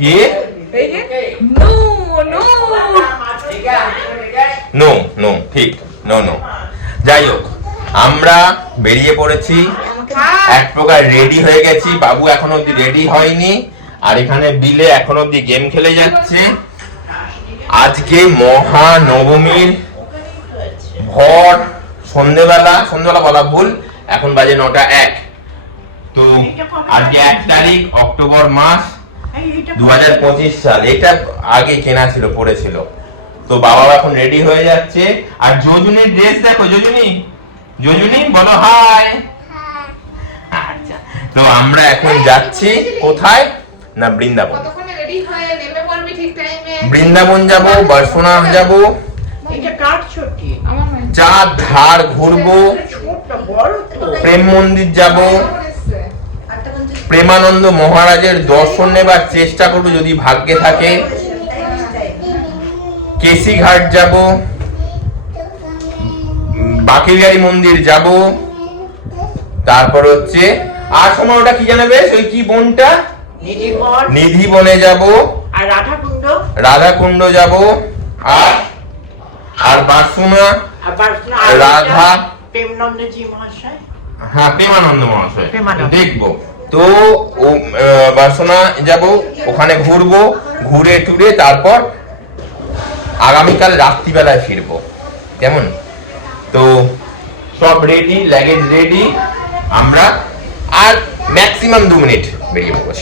কি এই যে নো নো নো নো ঠিক নো নো। যাই হোক আমরা বেরিয়ে পড়েছি, এক প্রকার রেডি হয়ে গেছি। বাবু এখনো অব্দি রেডি হয়নি, আর এখানে বিলে এখনো অব্দি গেম খেলে যাচ্ছে। আজকে মহানবমীর ভর সন্ধ্যেবেলা বলা ভুল, এখন বাজে 9:01। তো আজকে 1 তারিখ অক্টোবর মাস 2025 সাল। এটা আগে কেনা ছিল, পড়েছিল। তো বাবা এখন রেডি হয়ে যাচ্ছে। আর যোজনীর ড্রেস দেখো, যোজনী বলো হাই। আচ্ছা, তো আমরা এখন যাচ্ছি কোথায় না বৃন্দাবন। বৃন্দাবন যাব, বর্ষনাথ যাব, চার ধার ঘুরবো, প্রেম মন্দির যাব, প্রেমানন্দ মহারাজের দর্শন নেবার চেষ্টা করবো যদি ভাগ্যে থাকে, কেসি ঘাট যাব, বাঁকেবিহারী মন্দির যাব, তারপর হচ্ছে আর সময় ওটা কি জানাবে ওই কি বনটা নিধি বনে যাব, আর রাধাকুণ্ড যাব, আর বাসুনা রাধা প্রেমানন্দজি মহাশয়, হ্যাঁ প্রেমানন্দ মহাশয় দেখবো। তো বাসনা যাব, ওখানে ঘুরবো, ঘুরে টুরে তারপর আগামীকাল রাত্রিবেলায় ফিরবো। কেমন? তো সব রেডি, লাগেজ রেডি, আমরা আর ম্যাক্সিমাম 2 মিনিট বেরিয়ে পড়বো।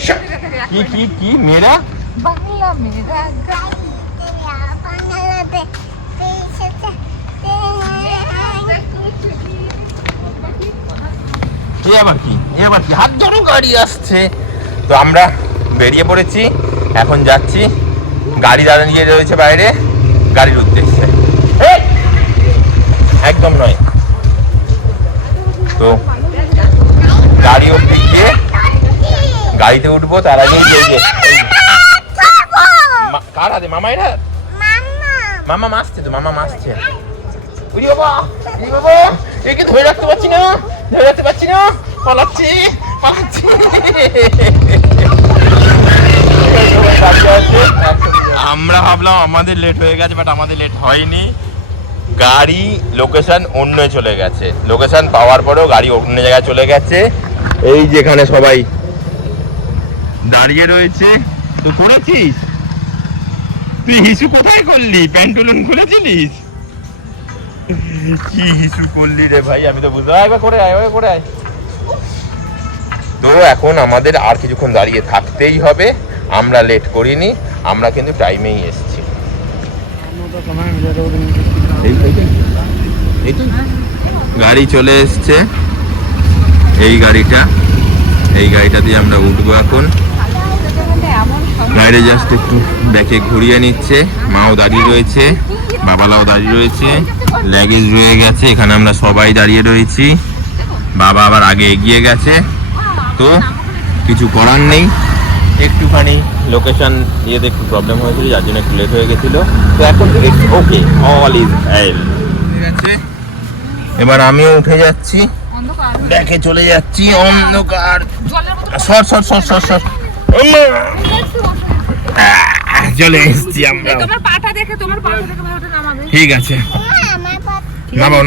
কি কি কি মেরা বাংলা মেরা গান বাংলাতে এবার কি হাত ধরো, গাড়ি আসছে। তো আমরা বেরিয়ে পড়েছি, এখন যাচ্ছি। গাড়ি দাঁড়িয়ে রয়েছে বাইরে গাড়ির উদ্দেশ্যে, একদম নয়। তো গাড়ি অব্দি গিয়ে গাড়িতে উঠবো, তার আগে কার হাতে? মামাইর হাত? মামা মাসছে তো, মামা মাসছে। একে ধরে রাখতে পারছি না, পালাচ্ছি। আমরা ভাবলাম আমাদের লেট হয়ে গেছে, বাট আমাদের লেট হয়নি। গাড়ি লোকেশন অন্য চলে গেছে, লোকেশন পাওয়ার পরেও গাড়ি অন্য জায়গায় চলে গেছে। এই যেখানে সবাই দাঁড়িয়ে রয়েছে। তো করেছিস তুই হিসু? কোথায় করলি? প্যান্টুলুন খুলেছিলিস? কি হিসু করলি রে ভাই, আমি তো বুঝতে একবার করে আয়। তো এখন আমাদের আর কিছুক্ষণ দাঁড়িয়ে থাকতেই হবে, আমরা লেট করিনি, আমরা কিন্তু টাইমেই এসেছি। গাড়ি চলে এসছে, এই গাড়িটা দিয়ে আমরা উঠবো এখন। গাড়ি জাস্ট একটু ব্যাকে ঘুরিয়ে নিচ্ছে, মাও দাঁড়িয়ে রয়েছে, বাবালাও দাঁড়িয়ে রয়েছে, লাগেজ রয়ে গেছে, এখানে আমরা সবাই দাঁড়িয়ে রয়েছি। বাবা আবার আগে এগিয়ে গেছে। তো কিছু করার নেই, একটুখানি লোকেশন ইয়েতে একটু প্রবলেম হয়েছিল, যার জন্য একটু লেট হয়ে গেছিলো। তো এখন থেকে ওকে, অল ইজ ওয়েল। ঠিক আছে, এবার আমিও উঠে যাচ্ছি, দেখে চলে যাচ্ছি। অন্ধকার, সর চলে এসছি আমরা। ঠিক আছে, নামাও।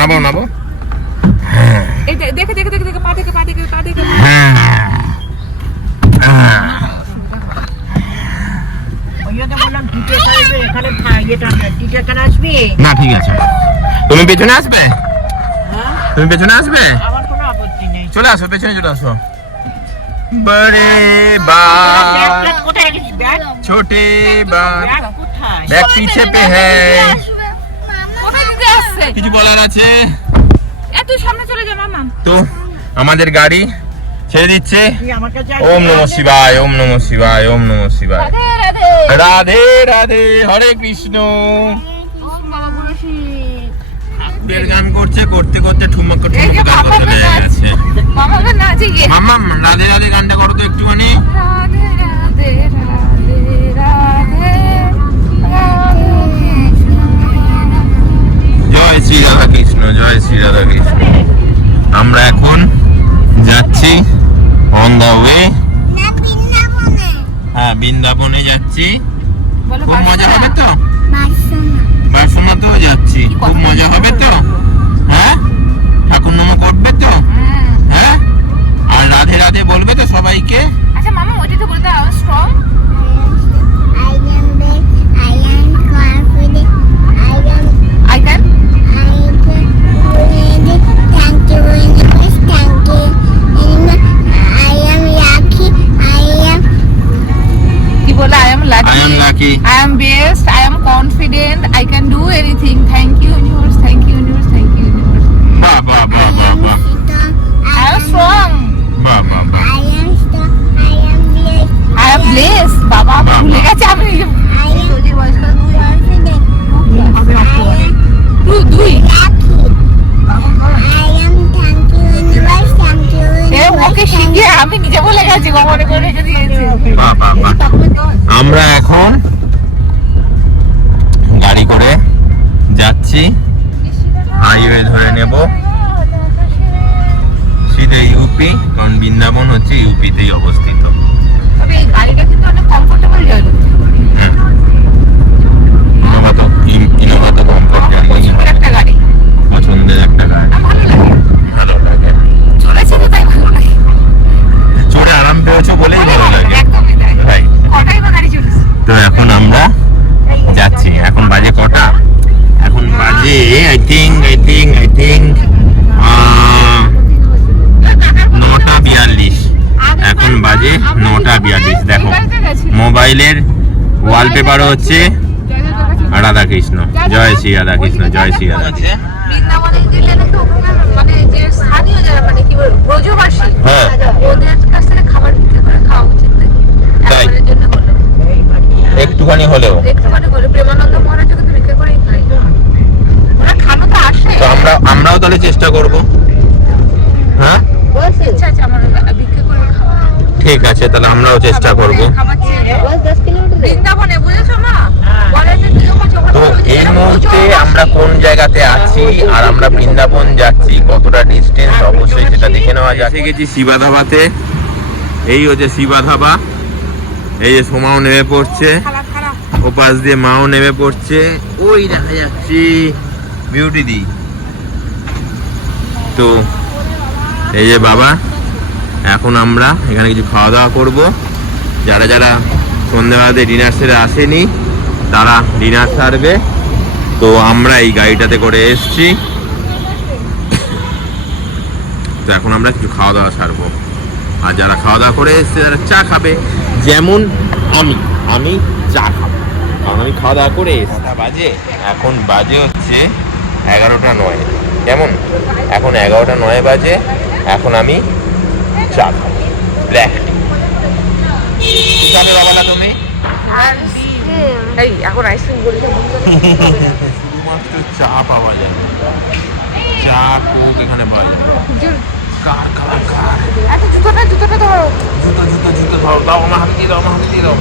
না ঠিক আছে, তুমি পেছনে আসবে? আমার কোনো আপত্তি নেই। চলে আসো, পেছনে চলে আসো। বড়ে বা ছোটে বা ব্যাগ পিছে পে হ্যায়। কিছু বলার আছে? তো আমাদের গাড়ি ছেড়ে দিচ্ছে। ওম নমঃ শিবায়, ওম নমঃ শিবায়, ওম নমঃ শিবায়। রাধে রাধে, হরে কৃষ্ণ। বের গান করতে ঠুমক চলে গেছে। মাম্মা রাধে রাধে গানটা করো তো একটুখানি। জয় শ্রী রাধা কৃষ্ণ, জয় শ্রী রাধা কৃষ্ণ। আমরা এখন যাচ্ছি অন দা ওয়ে। হ্যাঁ, বৃন্দাবনে যাচ্ছি, বলো খুব মজা হবে তো? বাসনা বার্সেলোনাতেও যাচ্ছি, খুব মজা হবে তো? হ্যাঁ, ঠাকুর নাম করবে তো? হ্যাঁ, আর রাধে রাধে বলবে তো সবাইকে? আচ্ছা মামা ওইটা তো বলতে আওয়াজ strong. I am big, I am confident, I can thank you universe, thank you universe. I am lucky, I am কি বলে? I am lucky, I am lucky. I am best, I am confident, I can do anything. Thank you universe, thank you universe, thank you universe. বাহ বাহ বাহ বাহ বাহ strong, I am strong, বাহ বাহ বাহ। I am strong, I am blessed, I am bless. বাবা ভুলে গেছে আমি। I am confident, দুই lucky. I am thank you universe, thank you A universe. ওকে শিখে আমি নিজে বলে গেছি, মনে করে রেখে দিয়েছি। বাহ বাহ বাহ। আমরা এখন গাড়ি করে যাচ্ছি, হাইওয়ে ধরে নেব সিধে ইউপি, কারণ বৃন্দাবন হচ্ছে ইউপিতেই অবস্থিত। তবে এই গাড়িটা কিন্তু অনেক কমফোর্টেবল জার্নি, হ্যাঁ, ইনোভা তো কমফোর্ট জার্নি, পছন্দের একটা গাড়ি। পছন্দের একটা গাড়ি, আমার ভালো লাগে, ভালো লাগে। চলেছে তো তাই ভালো লাগে। চড়ে আরাম পেয়েছো বলেই ভালো লাগে। একদমই তাই। তাই কটাই বা গাড়ি চলেছে? তো এখন আমরা যাচ্ছি। এখন বাজে কটা? এখন বাজে আই থিঙ্ক 9:42। এখন বাজে 9:42। দেখো মোবাইলের ওয়ালপেপারও হচ্ছে রাধাকৃষ্ণ, জয় শ্রী রাধাকৃষ্ণ, জয় শ্রী রাধা। বৃন্দাবনে গেলে নাকি ওখানে মানে যে স্থানীয় যারা মানে কি বলবো ব্রজবাসী, হ্যাঁ। ওদের কাছ থেকে খাবার বিক্রি করে খাওয়া উচিত নাকি? তাই? একবারের জন্য হলো, একটুখানি হলেও একটুখানি হলো। প্রেমানন্দ মহারাজ কিন্তু বিক্রি করেই খায়। ওরা খানো তো আসে। তো আমরাও তাহলে চেষ্টা করব। হ্যাঁ, ইচ্ছা আছে আমার বিক্রি করে খাওয়া। ঠিক আছে, তাহলে আমরাও চেষ্টা করব। খাবার চেয়ে বৃন্দাবনে বুঝেছো মা? বলে যে তুই যখন ছোট তো ছোট এই ছিলি, মুহূর্তে প্রচুর আমরা কোন জায়গাতে আছি আর আমরা বৃন্দাবন যাচ্ছি, কতটা ডিস্টেন্স, অবশ্যই সেটা দেখে নেওয়া যাক। এসে গেছি শিবা ধাবাতে। এই হচ্ছে শিবা ধাবা। এই যে সোমাও নেমে পড়ছে, ওপাশ দিয়ে মাও নেমে পড়ছে, ওই দেখা যাচ্ছে বিউটি দি। তো এই যে বাবা, এখন আমরা এখানে কিছু খাওয়া দাওয়া করবো। যারা যারা সন্ধ্যাবেলাতে ডিনার সেরে আসেনি তারা ডিনার সারবে। তো আমরা এই গাড়িটাতে করে এসছি। তো এখন আমরা কিছু খাওয়া দাওয়া সারবো। আর যারা খাওয়া দাওয়া করে এসছে তারা চা খাবে, যেমন আমি চা খাবো, কারণ আমি খাওয়া দাওয়া করে এসছি। বাজে এখন বাজে হচ্ছে 11:09। কেমন? এখন 11:09 বাজে। এখন আমি চা খাবো, ব্ল্যাক টি। বাবালা তুমি এই এখন আইসক্রিম বলছে শুধুমাত্র চা পাওয়া যায়, চা কোক এখানে পাওয়া যায়। কার খাবার কার? আচ্ছা জুতোটা ধরো। জুতো ধরো, দাও আমার হাতে দিয়ে দাও।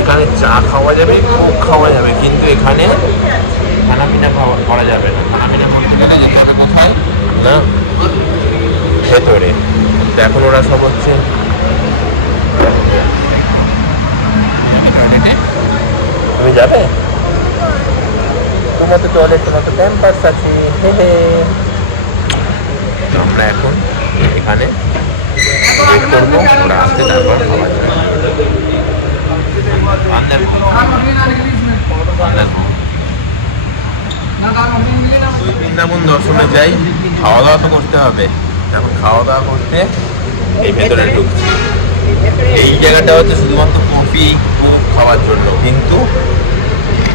এখানে চা খাওয়া যাবে, কোক খাওয়া যাবে, কিন্তু এখানে খানাপিনা করা যাবে না। খানাপিনা করতে গেলে যেতে হবে কোথায় না, ভেতরে। তো এখন ওরা সব হচ্ছে তুমি যাবে? তোমার তো টয়লেট, তোমার তো প্যাম্পার্স আছে। তো আমরা এখন এখানে ওয়েট করবো, ওরা আসতে, তারপর খাওয়া যাবে। তুই বৃন্দাবন দর্শনে যাই, খাওয়া দাওয়া তো করতে হবে। এখন খাওয়া দাওয়া করতে এই ভেতরে ঢুকছি। এই জায়গাটা হচ্ছে শুধুমাত্র কফি কোক খাওয়ার জন্য, কিন্তু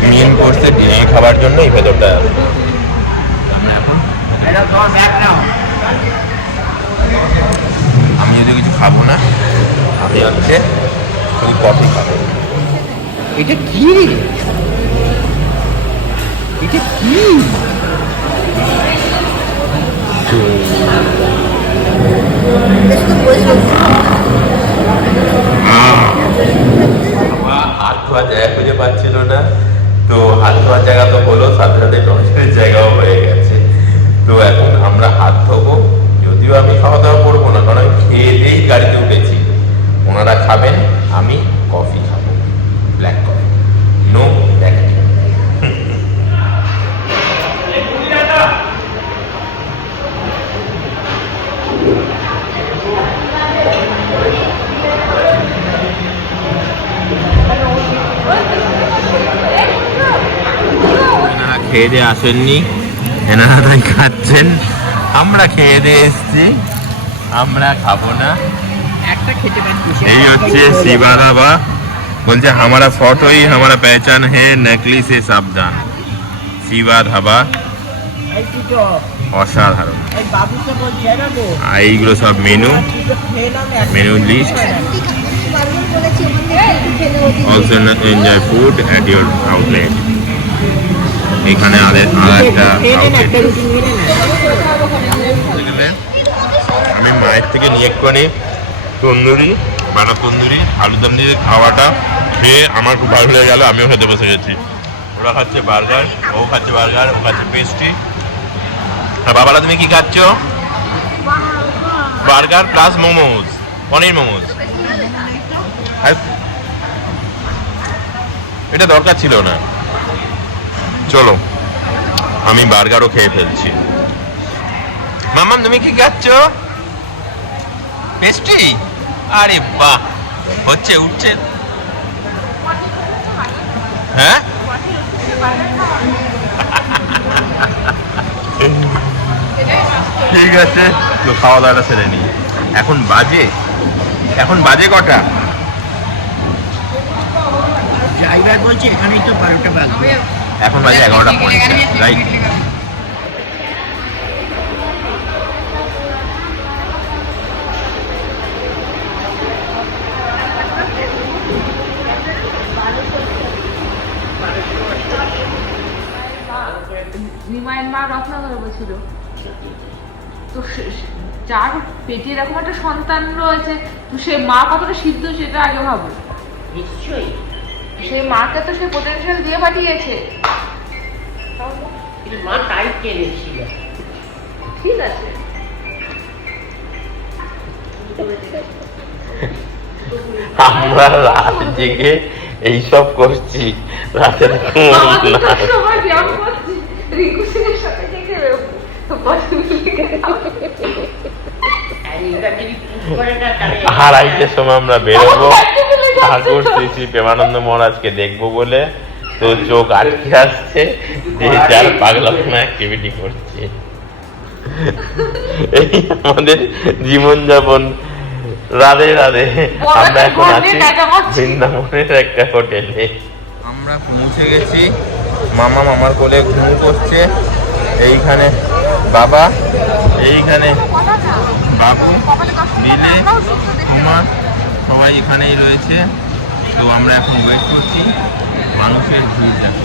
মেন কোর্সে ডিনার খাবার জন্য এই ভেতরটা আছে। আমি যদি কিছু খাবো না, আমি হচ্ছে শুধু কফি খাবো। এটা কি? এটা কি? হাত ধোয়ার জায়গা খুঁজে পাচ্ছিল না, তো হাত ধোয়ার জায়গা তো হলো, সাথে সাথে টয়লেটের জায়গাও হয়ে গেছে। তো এখন আমরা হাত ধোবো। যদিও আমি খাওয়া দাওয়া করবো না, কারণ আমি খেয়ে দিয়েই গাড়িতে উঠেছি। ওনারা খাবেন, আমি কফি খাবো। খেয়ে দিয়ে আসেননি, এনারা তাই খাচ্ছেন। আমরা খেয়ে দিয়ে এসছি, আমরা খাবো না। একটা খেতে পারি। এই হচ্ছে শিবা ধাবা। বলছে हमारा फोटो ही हमारा पहचान है, नकली से सावधान। শিবা ধাবা এই দুটো অসাধারণ। এই বাবুকে বলছি এরা গো আর এইগুলো সব মেনু, দুটো খেয়ে নাও না, একটা মেনু লিস্ট। বলেছি Also enjoy food at your outlet. এখানে আরেকটা খেয়ে নেন, outlet। একটা রুটি নিয়ে নেন। এখানে আমি মায়ের থেকে নিয়ে একটুখানি তন্দুরি, বাটা তন্দুরি আলুদম দিয়ে খাওয়াটা খেয়ে আমার খুব ভালো লেগে গেল। আমিও খেতে বসে গেছি। ওরা খাচ্ছে বার্গার, ও খাচ্ছে বার্গার, ও খাচ্ছে পেস্ট্রি। আর বাবালা তুমি কি খাচ্ছ? বার্গার প্লাস মোমোজ, পনির মোমোজ। এটা দরকার ছিল না। চলো আমি বার্গারও খেয়ে ফেলছি। মাম্মাম তুমি কি খাচ্ছ? পেস্ট্রি? আরে বাহ, হচ্ছে উঠছে। হ্যাঁ ঠিক আছে, তো খাওয়া দাওয়াটা সেরে নি। এখন বাজে কটা? ড্রাইভার বলছে এখানেই তো 12টা বাজবে। এখন বাজে 11:50, রাইট? নিমায়ের মা রত্নাকর বলছিল তো যার পেটে এরকম একটা সন্তান রয়েছে, তো সে মা কতটা সিদ্ধ সেটা আগে ভাবো। নিশ্চয়ই সেই মাকে তো সে পোটেনশিয়াল দিয়ে পাঠিয়েছে। কিন্তু মা টাইট কেড়েছিল। ঠিক আছে, আমরা রাত জেগে এইসব করছি, রাতের সবাই ব্যায়াম করছি, রিঙ্কু সিংয়ের সাথে থেকে তো আড়াইটের সময় আমরা বেরোবো ঠাকুর শ্রী শ্রী প্রেমানন্দ মহারাজকে দেখবো বলে। তো চোখ আটকে আসছে, যে যার পাগলামা অ্যাক্টিভিটি করছে। এই আমাদের জীবনযাপন। রাধে রাধে। আমরা এখন আছি বৃন্দাবনের একটা হোটেলে। আমরা পৌঁছে গেছি। মামা মামার কোলে ঘুম করছে। এইখানে বাবা, এইখানে বাবু, মিলে, কুমার, সবাই এখানেই রয়েছে। তো আমরা এখন ওয়েট করছি। মানুষের ভিড় দেখো,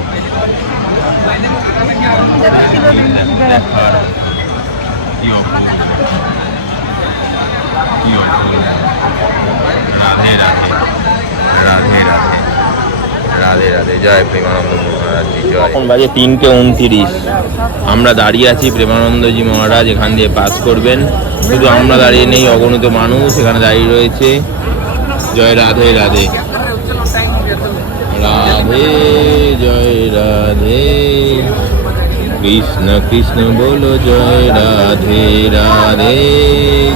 দেখার কি অপূর্ব, কি অপূর্ব। রাধে রাধে, রাধে রাধে, রাধে রাধে। জয় প্রেমানন্দ মহারাজ জয়। এখন বাজে 3:29। আমরা দাঁড়িয়ে আছি, প্রেমানন্দজি মহারাজ এখান দিয়ে পাস করবেন। শুধু আমরা দাঁড়িয়ে নেই, অগণিত মানুষ এখানে দাঁড়িয়ে রয়েছে। জয় রাধে রাধে, রাধে জয় রাধে, কৃষ্ণ কৃষ্ণ বলো জয় রাধে রাধে,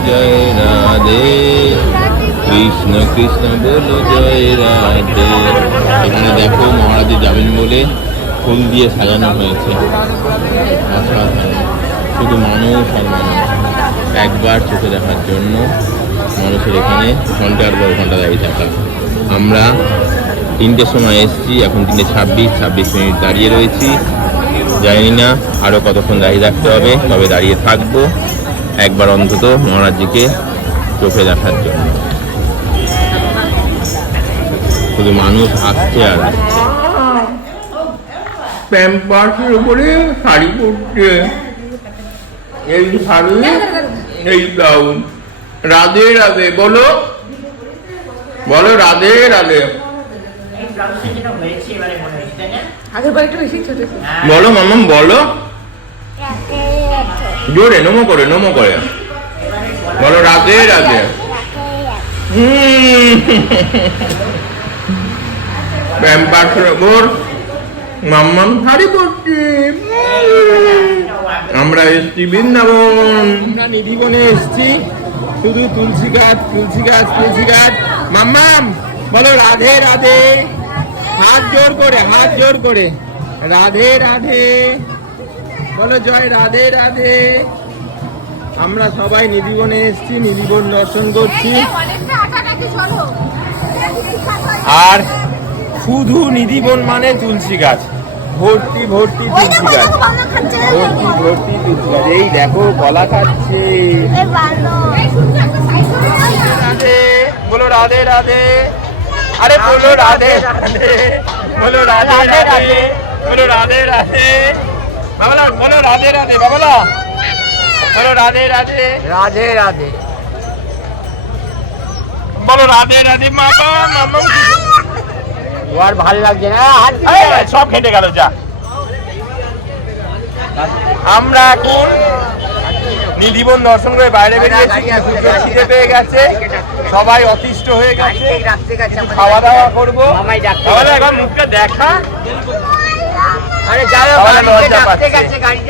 জয় রাধে, কৃষ্ণ কৃষ্ণ বলো জয় রাধে। এখানে দেখো মহারাজে যাবেন বলে ফুল দিয়ে সাজানো হয়েছে। অসাধারণ, শুধু মানুষ আর মানুষ। একবার চোখে দেখার জন্য মানুষের এখানে ঘন্টার পর ঘন্টা দাঁড়িয়ে থাকা। আমরা 3টের সময় এসেছি, এখন 3:26 মিনিট দাঁড়িয়ে রয়েছি। জানি না আরও কতক্ষণ দাঁড়িয়ে থাকতে হবে, তবে দাঁড়িয়ে থাকবো একবার অন্তত মহারাজজিকে চোখে দেখার জন্য। শুধু মানুষ আসছে আর আসছে। প্যাম্পার্সের উপরে শাড়ি পরছে, এই শাড়ি, এই ব্লাউজ। রাধে রাধে বলো, বলো রাধে রাধে। এই ব্লাউজটা যেটা হয়েছে এবারে মনে হচ্ছে, তাই না? আগের বার একটু বেশি ছোট ছিল। বলো মামাম বলো, রাতে রাতে জোরে নমো করে বলো রাধে রাধে। প্যাম্পার্সের ওপর মাম্মাম শাড়ি পরছে। আমরা এসছি বৃন্দাবন, আমরা নিধিবনে এসছি। শুধু তুলসী গাছ, তুলসী গাছ, তুলসী গাছ। মাম্মাম বলো রাধে রাধে, হাত জোর করে, হাত জোর করে। রাধে রাধে, বলো জয় রাধে রাধে। আমরা সবাই নিধিবনে এসেছি, নিধিবন দর্শন করছি। আর শুধু নিধিবন মানে তুলসী গাছ, ভর্তি ভর্তি তুলসী গাছ, ভর্তি ভর্তি তুলসী গাছ। এই দেখো কলা খাচ্ছে। রাধে, বলো রাধে রাধে। আরে বলো রাধে রাধে, বলো রাধে রাধে, বলো রাধে রাধে। বাবলা বলো রাধে রাধে, বাবলা বলো রাধে রাধে, রাধে রাধে। বলো রাধে রাধে। মামা মামা আর ভালো লাগছে না, সব খেটে গেল। যা, আমরা এখন নিধিবন দর্শন করে বাইরে বেরিয়েছি, সূর্য খিদে পেয়ে গেছে, সবাই অতিষ্ঠ হয়ে গেছে, খাওয়া দাওয়া করবো। তাহলে এখন মুখটা দেখা, আরে যাও, তাহলে লজ্জা ডাকতে পাচ্ছে। গেছে গাড়ি।